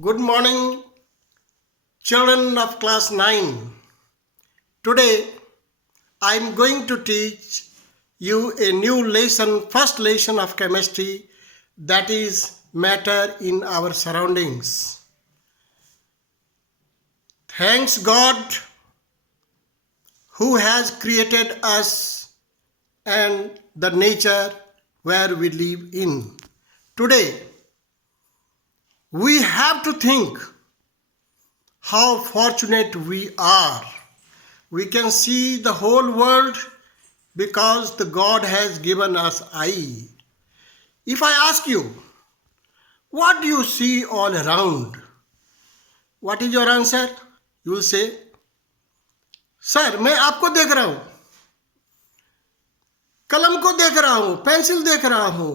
Good morning, children of class 9. Today I am going to teach you a new lesson, first lesson of chemistry, that is matter in our surroundings. Thanks God who has created us and the nature where we live in. Today we have to think how fortunate we are. We can see the whole world because the God has given us eye. If I ask you, what do you see all around? What is your answer? You will say, sir मैं आपको देख रहा हूँ, कलम को देख रहा हूँ, पेंसिल देख रहा हूँ,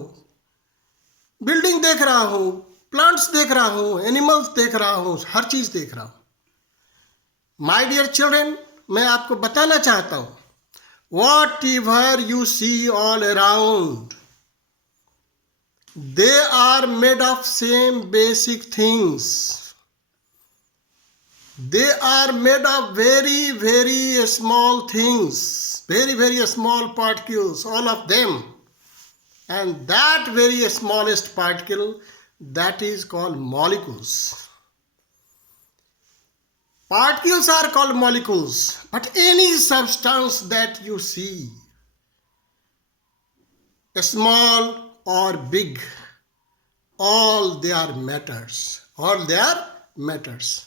बिल्डिंग देख रहा हूँ, प्लांट्स देख रहा हूँ, एनिमल्स देख रहा हूँ, हर चीज देख रहा हूँ. माय डियर चिल्ड्रन, मैं आपको बताना चाहता हूँ, whatever you see all around, they are made of same basic things. They are made of very, very small things, very, very small particles, all of them. And that very smallest particle, that is called molecules. Particles are called molecules, but any substance that you see, small or big, all they are matters. All they are matters.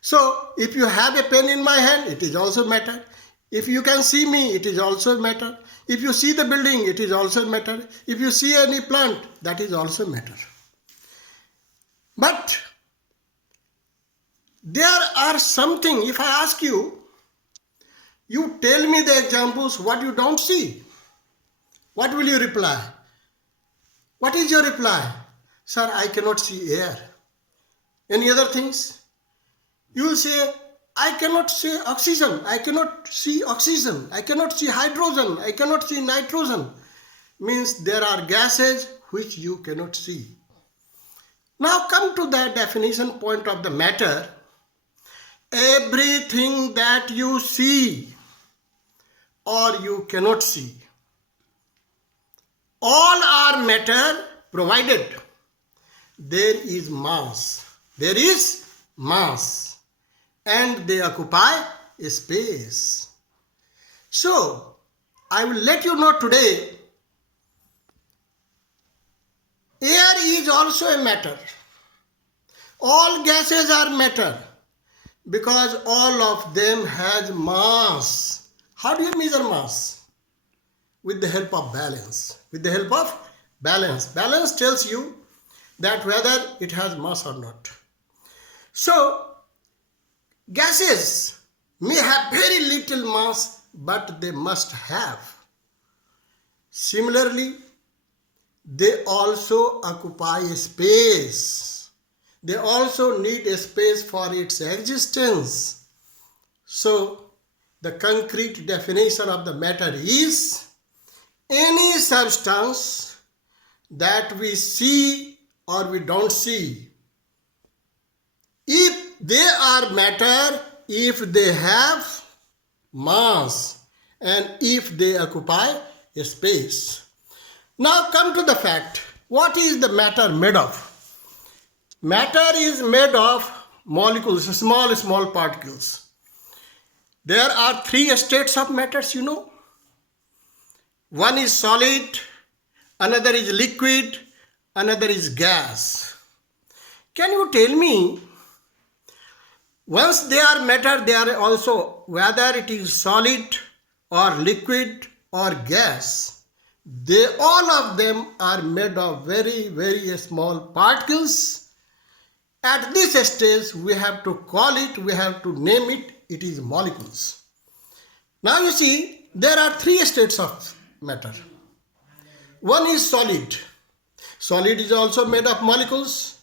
So, if you have a pen in my hand, it is also matter. If you can see me, it is also matter. If you see the building, it is also matter. If you see any plant, that is also matter. But there are something, if I ask you, you tell me the examples what you don't see. What will you reply? What is your reply? Sir, I cannot see air. Any other things? You will say, I cannot see oxygen. I cannot see oxygen. I cannot see hydrogen. I cannot see nitrogen. Means there are gases which you cannot see. Now come to the definition point of the matter. Everything that you see or you cannot see, all are matter provided there is mass. There is mass. And they occupy a space. So, I will let you know today, air is also a matter. All gases are matter because all of them has mass. How do you measure mass? With the help of balance. With the help of balance. Balance tells you that whether it has mass or not. So, gases may have very little mass, but they must have. Similarly, they also occupy a space. They also need a space for its existence. So, the concrete definition of the matter is any substance that we see or we don't see. If they are matter, if they have mass, and if they occupy a space. Now come to the fact, what is the matter made of? Matter is made of molecules, small particles. There are three states of matters, you know. One is solid, another is liquid, another is gas. Can you tell me, once they are matter, they are also, whether it is solid or liquid or gas, they all of them are made of very, very small particles. At this stage, we have to call it, we have to name it, it is molecules. Now you see, there are three states of matter. One is solid. Solid is also made of molecules.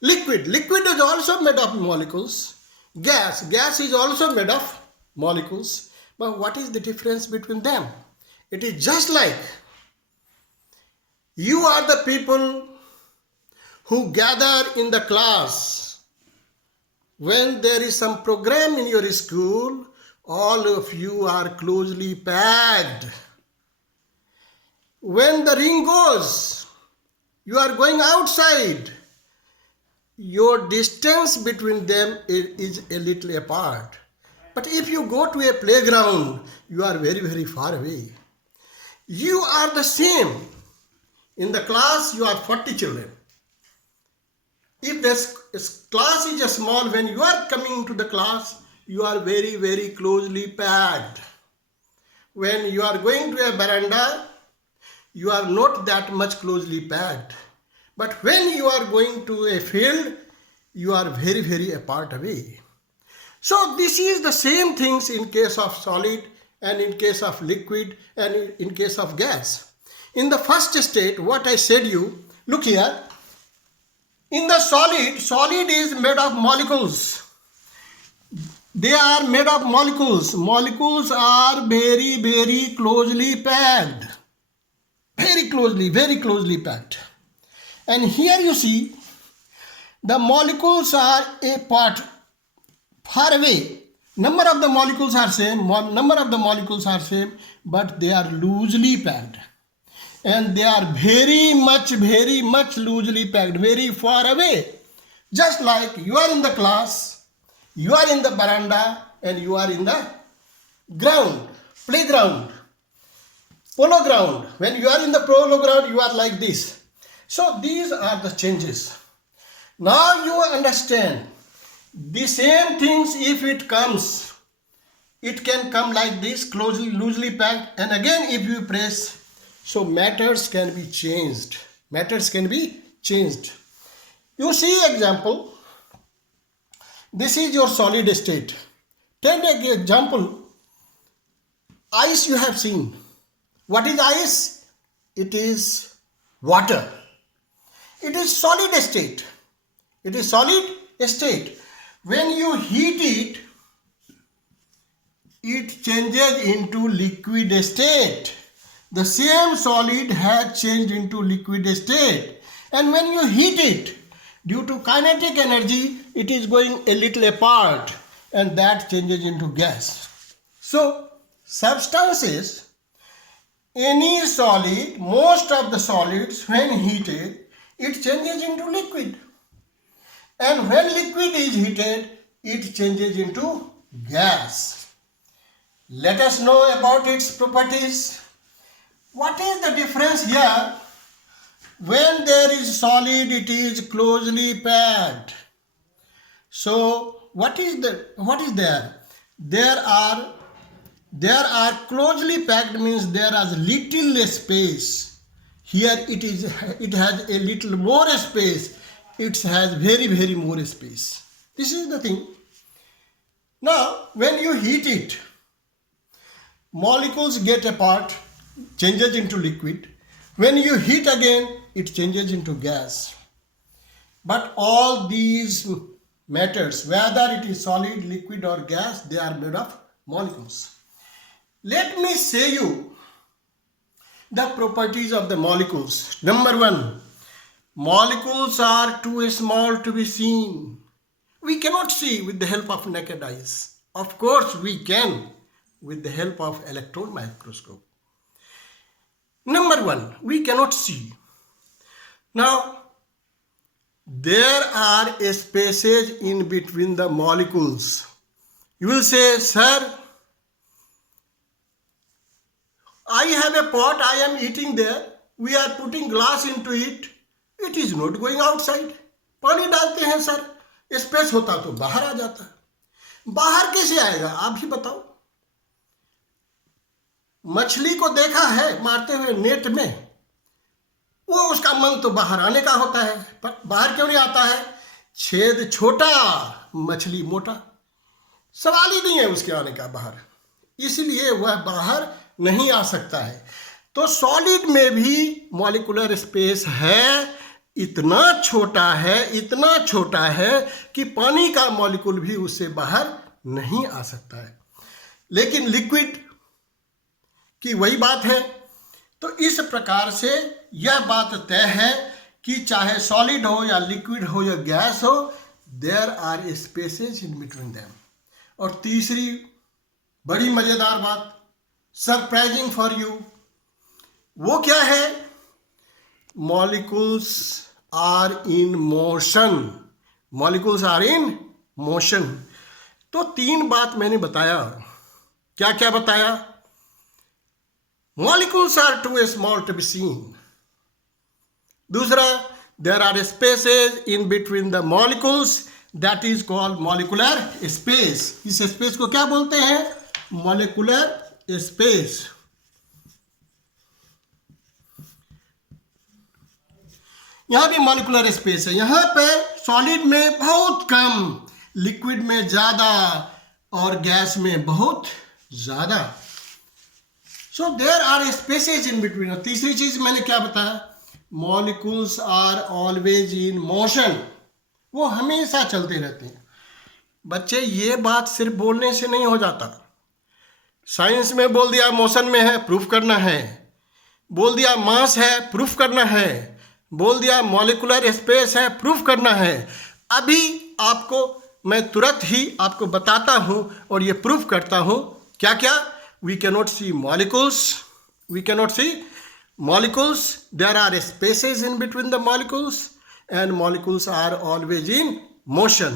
Liquid is also made of molecules. Gas is also made of molecules. But what is the difference between them? It is just like you are the people who gather in the class when there is some program in your school, all of you are closely packed. When the ring goes, you are going outside. Your distance between them is a little apart. But if you go to a playground, you are very, very far away. You are the same. In the class, you are 40 children. If the class is small, when you are coming to the class, you are very, very closely packed. When you are going to a veranda, you are not that much closely packed. But when you are going to a field, you are very, very apart away. So this is the same things in case of solid and in case of liquid and in case of gas. In the first state, what I said you, look here. In the solid is made of molecules. They are made of molecules. Molecules are very, very closely packed. Very closely packed. And here you see, the molecules are apart, far away. Number of the molecules are same, but they are loosely packed. And they are very much loosely packed, very far away. Just like you are in the class, you are in the veranda, and you are in the ground, playground, polo ground. When you are in the polo ground, you are like this. So these are the changes. Now you understand the same things. If it comes, it can come like this, closely, loosely packed, and again if you press, so matters can be changed. You see example. This is your solid state. Take an example. Ice you have seen. What is ice? It is water. It is solid state. When you heat it, it changes into liquid state. The same solid has changed into liquid state. And when you heat it, due to kinetic energy, it is going a little apart, and that changes into gas. So, substances, any solid, most of the solids, when heated, it changes into liquid. And when liquid is heated, it changes into gas. Let us know about its properties. What is the difference here? When there is solid, it is closely packed. So what is there? There are closely packed means there is little space. Here it has a little more space. It has very more space. This is the thing. Now when you heat it, molecules get apart, changes into liquid. When you heat again, it changes into gas. But all these matters, whether it is solid, liquid or gas, they are made of molecules. Let me say you the properties of the molecules. Number 1, molecules are too small to be seen. We cannot see with the help of naked eyes. Of course, we can with the help of electron microscope. Number 1, we cannot see. Now, there are spaces in between the molecules. You will say, sir, I have a pot, I am eating there. We are putting glass into it. It is not going outside. पानी डालते हैं sir, space होता तो बाहर आ जाता. बाहर कैसे आएगा आप ही बताओ. मछली को देखा है मारते हुए नेट में, वो उसका मन तो बाहर आने का होता है, पर बाहर क्यों नहीं आता है? छेद छोटा, मछली मोटा, सवाल ही नहीं है उसके आने का बाहर, इसलिए वह बाहर नहीं आ सकता है. तो सॉलिड में भी मॉलिक्यूलर स्पेस है, इतना छोटा है कि पानी का मॉलिक्यूल भी उससे बाहर नहीं आ सकता है. लेकिन लिक्विड की वही बात है. तो इस प्रकार से यह बात तय है कि चाहे सॉलिड हो या लिक्विड हो या गैस हो, there are spaces in between them. और तीसरी बड़ी मजेदार बात, सरप्राइजिंग फॉर यू, वो क्या है? Molecules are in motion. Molecules are in motion. तो 3 बात मैंने बताया। क्या क्या बताया? Molecules are too small to be seen. दूसरा, there are spaces in between the molecules, that is called molecular space. इस स्पेस को क्या बोलते हैं? Molecular space. यहां भी मॉलिकुलर स्पेस है। यहां पर सॉलिड में बहुत कम, लिक्विड में ज्यादा और गैस में बहुत ज्यादा। So there are spaces in between. और तीसरी चीज मैंने क्या बताया? Molecules are always in motion. वो हमेशा चलते रहते हैं। बच्चे, ये बात सिर्फ बोलने से नहीं हो जाता। साइंस में बोल दिया मोशन में है, प्रूफ करना है। बोल दिया मास है, प्रूफ करना है। बोल दिया मॉलिकुलर स्पेस है, प्रूफ करना है। अभी आपको मैं तुरंत ही आपको बताता हूं और ये प्रूफ करता हूं। क्या क्या? We can not see molecules, we can not see molecules, there are spaces in between the molecules, and molecules are always in motion.